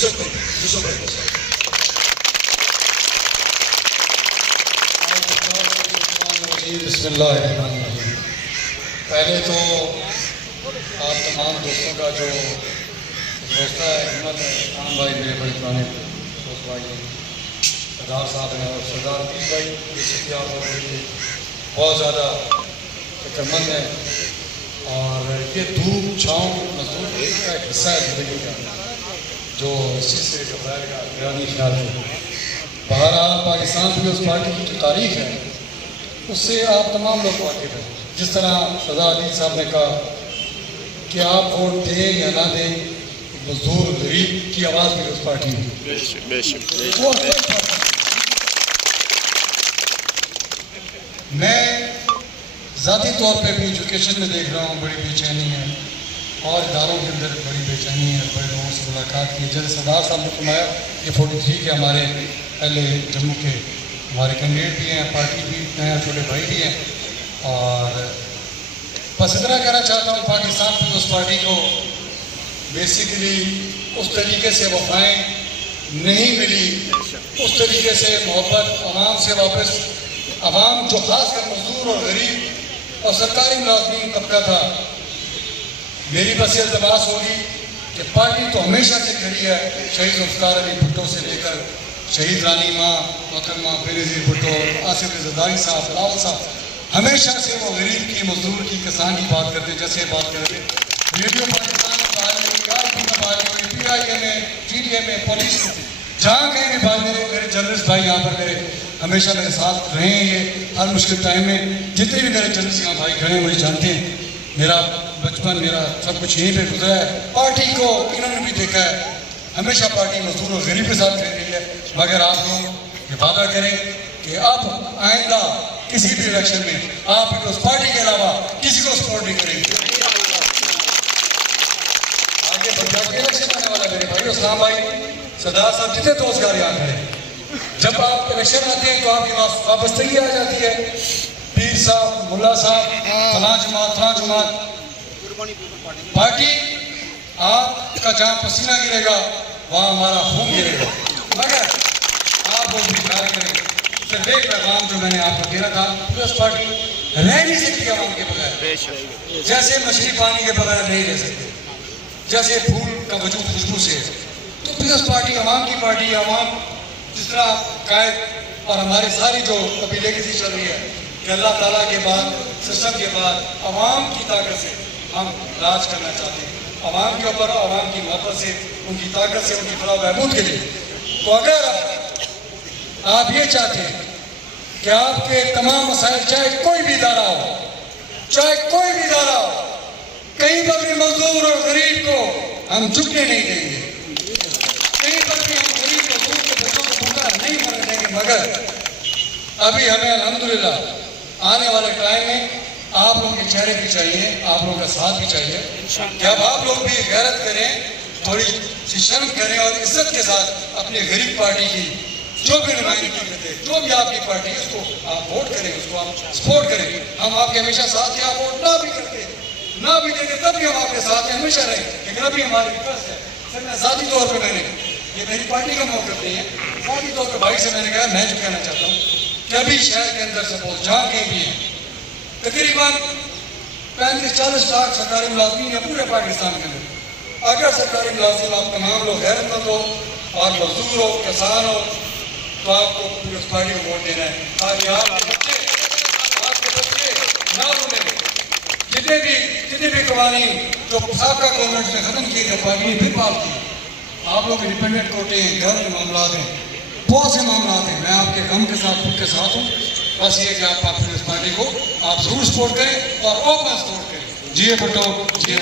بسم اللہ الرحمن الرحیم. پہلے تو آپ تمام دوستوں کا جو دوستہ ہے ہمت ہے، خان بھائی میرے بڑے پرانے دوست بھائی ہیں، سردار صاحب ہیں اور سردار پیر بھائی یہ شکریہ اور بہت زیادہ فکر مند ہیں. اور یہ دھوپ چھاؤں مزدور کا ایک حصہ ہے زندگی کا جو اس چیز سے گھبرائے گا گرانی خیال ہے. بہرحال پاکستان کی اس پارٹی کی جو تاریخ ہے اس سے آپ تمام لوگ واقف ہیں. جس طرح سردار علی صاحب نے کہا کہ آپ ووٹ دیں یا نہ دیں، مزدور غریب کی آواز بھی اس پارٹی میں. میں ذاتی طور پہ بھی ایجوکیشن میں دیکھ رہا ہوں بڑی بے چینی ہے، اور اداروں کے اندر بڑی بے چینی ہے. بڑے لوگوں سے ملاقات کی، جیسے سردار صاحب نے فرمایا یہ 43 کے ہمارے پہلے جموں کے ہمارے کینڈیڈیٹ بھی ہیں، پارٹی بھی ہیں، چھوٹے بھائی بھی ہیں. اور بس اتنا کہنا چاہتا ہوں پاکستان پیپلز پارٹی کو بیسیکلی اس طریقے سے وفائیں نہیں ملی، اس طریقے سے محبت عوام سے واپس، عوام جو خاص کر مزدور اور غریب اور سرکاری ملازمین طبقہ تھا. میری بس یہ التماس ہوگی کہ پارٹی تو ہمیشہ سے کھڑی ہے، شہید ذوالفقار علی بھٹو سے لے کر شہید رانی ماں محترمہ بینظیر بھٹو، آصف زرداری صاحب، بلاول صاحب، ہمیشہ سے وہ غریب کی، مزدور کی، کسان کی بات کرتے جیسے بات کرتے. ریڈیو پاکستان میں بات ہوئی، RP میں بات ہوئی، PIA میں، GDA میں، پولیس میں، جہاں کہیں بھی بات کرے. میرے جرنلسٹ بھائی یہاں پر میرے ہمیشہ میرے ساتھ رہے ہیں، یہ ہر مشکل ٹائم میں جتنے بھی میرے جرنلسٹ یہاں بھائی کھڑے ہیں مجھے جانتے ہیں. میرا بچپن، میرا سب کچھ یہیں پہ گزرا ہے. پارٹی کو انہوں نے بھی دیکھا ہے، ہمیشہ پارٹی مزدور اور غریب کے ساتھ کھڑی رہی ہے. مگر آپ لوگ یہ وعدہ کریں کہ اب آئندہ کسی بھی الیکشن میں آپ اس پارٹی کے علاوہ کسی کو سپورٹ نہیں کریں گے. آگے بنگال کے الیکشن آنے والا میرے بھائی اسلام بھائی، سردار صاحب جتنے دوستگار یہاں کھڑے ہیں، جب آپ الیکشن آتے ہیں تو آپ کی وابستگی آ جاتی ہے. پیر صاحب، ملا صاحب، فلاں جماعت، فلاں جماعت. پارٹی آپ کا جہاں پسینہ گرے گا وہاں ہمارا خون گرے گا. مگر آپ وہ بھی خیال کریں. صرف ایک پیغام جو میں نے آپ کو دینا تھا، پیپلز پارٹی رہ نہیں سکتی عوام کے بغیر. جیسے مچھلی پانی کے بغیر نہیں رہ سکتے، جیسے پھول کا وجود خوشبو سے، تو پیپلز پارٹی عوام کی پارٹی ہے. عوام جس طرح قائد اور ہماری ساری جو ابھی لیگیسی چل رہی ہے کہ اللہ تعالیٰ کے بعد، سسٹم کے بعد عوام کی طاقت سے ہم راج کرنا چاہتے ہیں، عوام کے اوپر، عوام کی محبت سے، ان کی طاقت سے، ان کی فلاح و بہبود کے لیے. تو اگر آپ یہ چاہتے ہیں کہ آپ کے تمام مسائل، چاہے کوئی بھی ادارہ ہو، چاہے کوئی بھی ادارہ ہو، کہیں پر بھی مزدور اور غریب کو ہم جھکنے نہیں دیں گے، کہیں پر بھی ہم غریب کو، دودھ کے بچوں کو بھوکا نہیں مرنے دیں گے. مگر ابھی ہمیں الحمدللہ آنے والے ٹائم میں آپ لوگوں کے چہرے بھی چاہیے، آپ لوگوں کا ساتھ بھی چاہیے کہ اب آپ لوگ بھی غیرت کریں، تھوڑی سی شرم کریں اور عزت کے ساتھ اپنی غریب پارٹی کی جو بھی نمائندگی کرتے ہیں، جو بھی آپ کی پارٹی ہے، اس کو آپ ووٹ کریں، اس کو آپ سپورٹ کریں. ہم آپ کے ہمیشہ ساتھ ہیں. آپ ووٹ نہ بھی کرتے، نہ بھی دیتے، تب بھی ہم آپ کے ساتھ ہیں، ہمیشہ رہیں. لیکن ابھی ہماری ریکویسٹ ہے، سر میں ذاتی طور پہ میں نے، یہ میری پارٹی کا موقف نہیں ہے، ذاتی طور پہ بھائی سے میں نے کہا، میں جو کہنا چاہتا ہوں کہ ابھی شہر کے اندر سپوز جہاں کہیں بھی ہیں تقریباً 35-40 لاکھ سرکاری ملازمین ہیں پورے پاکستان کے اندر. اگر سرکاری ملازم آپ تمام لوگ غیرت مند ہو اور مزدور ہو، کسان ہو، تو آپ کو پیپلز پارٹی کو ووٹ دینا ہے تاکہ آپ کے بچے نہ بولیں. جتنے بھی قوانین جو سابقہ گورنمنٹ نے ختم کیے تھے، پارٹی نے پھر پاس کی. آپ لوگ انڈیپینڈنٹ کوٹے ہیں، گھر کے معاملات ہیں، بہت سے معاملات ہیں. میں آپ کے غم کے ساتھ، خود کے ساتھ ہوں. بس یہ کہ آپ پیپلز پارٹی کو آپ ضرور سپورٹ کریں اور اوپن سپورٹ کریں. جی بھٹو، جی